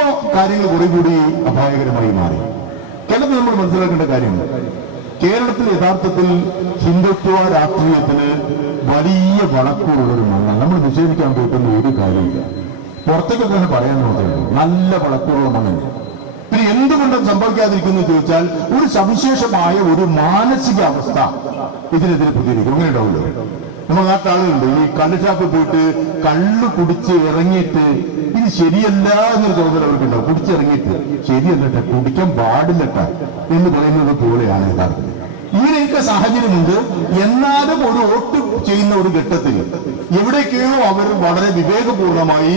ഇപ്പോ കാര്യങ്ങൾ കുറെ കൂടി അപായകരമായി മാറി. കേരളത്തിൽ നമ്മൾ മനസ്സിലാക്കേണ്ട കാര്യമുണ്ട്. കേരളത്തിൽ യഥാർത്ഥത്തിൽ ഹിന്ദുത്വ രാഷ്ട്രീയത്തിന് വലിയ വളക്കൂറുള്ളൊരു മണ്ണാണ്. നമ്മൾ നിഷേധിക്കാൻ പോയിട്ടുള്ള ഒരു കാര്യമില്ല. പുറത്തേക്കൊക്കെ പറയാൻ നോക്കുന്നുണ്ട്, നല്ല വളക്കൂറുള്ള മണ്ണുണ്ട്. പിന്നെ എന്തുകൊണ്ടും സംഭവിക്കാതിരിക്കുന്നു ചോദിച്ചാൽ ഒരു സവിശേഷമായ ഒരു മാനസികാവസ്ഥ ഇതിനെതിരെ പ്രതികരിക്കും. അങ്ങനെ ഉണ്ടാവുമല്ലോ. നമ്മുടെ നാട്ടാളുകളുണ്ട് ഈ കള്ളുഷാപ്പിൽ പോയിട്ട് കള്ളു കുടിച്ച് ഇറങ്ങിയിട്ട് ഇത് ശരിയല്ല എന്നൊരു തോന്നൽ അവർക്കുണ്ടാവും. കുടിച്ചിറങ്ങിയിട്ട് ശരിയല്ലട്ട, കുടിക്കാൻ പാടില്ലട്ട എന്ന് പറയുന്നത് പോലെയാണ് യഥാർത്ഥത്തിൽ. ഇങ്ങനെയൊക്കെ സാഹചര്യമുണ്ട്. എന്നാലും ഒരു വോട്ട് ചെയ്യുന്ന ഒരു ഘട്ടത്തിൽ എവിടേക്കെയോ അവർ വളരെ വിവേകപൂർണമായി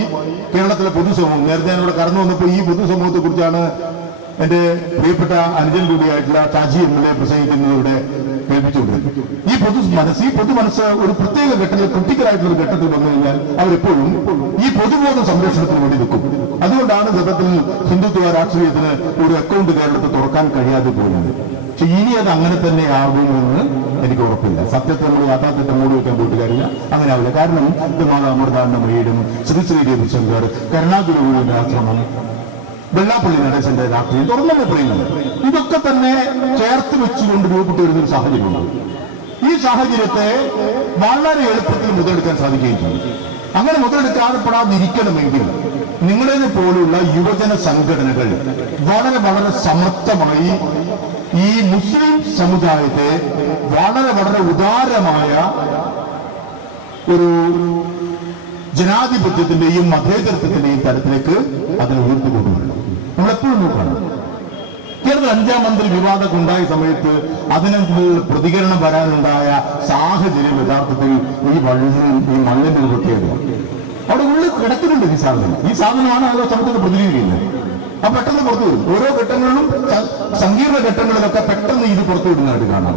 കേരളത്തിലെ പൊതുസമൂഹം, നേരത്തെ ഞാനിവിടെ കടന്നു വന്നപ്പോൾ ഈ പൊതുസമൂഹത്തെ കുറിച്ചാണ് എന്റെ പ്രിയപ്പെട്ട അനുജൻ കൂടിയായിട്ടുള്ള ഷാജി MLA പ്രസംഗിക്കുന്നതിലൂടെ കേൾപ്പിച്ചുകൊണ്ടിരുന്നത്. ഈ പൊതു മനസ്സ് ഒരു പ്രത്യേക ഘട്ടത്തിൽ, ക്രിട്ടിക്കലായിട്ടുള്ള ഒരു ഘട്ടത്തിൽ വന്നു കഴിഞ്ഞാൽ അവരെപ്പോഴും ഈ പൊതുബോധ സംരക്ഷണത്തിന് വേണ്ടി നിൽക്കും. അതുകൊണ്ടാണ് സത്യത്തിൽ ഹിന്ദുത്വ രാഷ്ട്രീയത്തിന് ഒരു അക്കൗണ്ട് കേരളത്തിൽ തുറക്കാൻ കഴിയാതെ പോകുന്നത്. പക്ഷെ ഇനി അത് അങ്ങനെ തന്നെ ആകുമെന്ന് എനിക്ക് ഉറപ്പില്ല. സത്യത്തെ നമ്മൾ യാഥാർത്ഥ്യത്തെ മൂടി വയ്ക്കാൻ പോയിട്ട് കാര്യമില്ല, അങ്ങനെ ആവില്ല. കാരണം ഇത് മാതാ അമൃതാനന്ദമയിലും ശ്രീ രവിശങ്കർ, കരുണാകുരുവിന്റെ ആശ്രമം, വെള്ളാപ്പള്ളി നടേശന്റെ രാഷ്ട്രീയം തുറന്നല്ലേ പറയുന്നത്. ഇതൊക്കെ തന്നെ ചേർത്ത് വെച്ചുകൊണ്ട് രൂപപ്പെട്ടു വരുന്നൊരു സാഹചര്യമുണ്ട്. ഈ സാഹചര്യത്തെ വളരെ എളുപ്പത്തിൽ മുതലെടുക്കാൻ സാധിക്കുകയും ചെയ്യും. അങ്ങനെ മുതലെടുക്കാതെപ്പെടാതിരിക്കണമെങ്കിൽ നിങ്ങളെ പോലുള്ള യുവജന സംഘടനകൾ വളരെ വളരെ സമർത്ഥമായി ഈ മുസ്ലിം സമുദായത്തെ വളരെ വളരെ ഉദാരമായ ഒരു ജനാധിപത്യത്തിന്റെയും മതേതരത്വത്തിന്റെയും തലത്തിലേക്ക് അതിനെ ഉയർത്തിക്കൊണ്ടുവരണം. നമ്മളെപ്പോഴും നോക്കണം. കേരളത്തിൽ 5ാം മന്ത്രി വിവാദമൊക്കെ ഉണ്ടായ സമയത്ത് അതിനുള്ള പ്രതികരണം വരാനുണ്ടായ സാഹചര്യം യഥാർത്ഥത്തിൽ ഈ മണ്ണിന്റെ ഒരു പ്രത്യേകത. അവിടെ ഉള്ളിൽ കിടക്കുന്നുണ്ട് ഈ സാധനമാണ് ആ സമയത്ത് പ്രതിനിധീകരിക്കുന്നത്. ആ പെട്ടെന്ന് പുറത്തു വരും. ഓരോ ഘട്ടങ്ങളിലും സങ്കീർണ ഘട്ടങ്ങളിലൊക്കെ പെട്ടെന്ന് ഇത് പുറത്തു വിടുന്നതായിട്ട് കാണാം.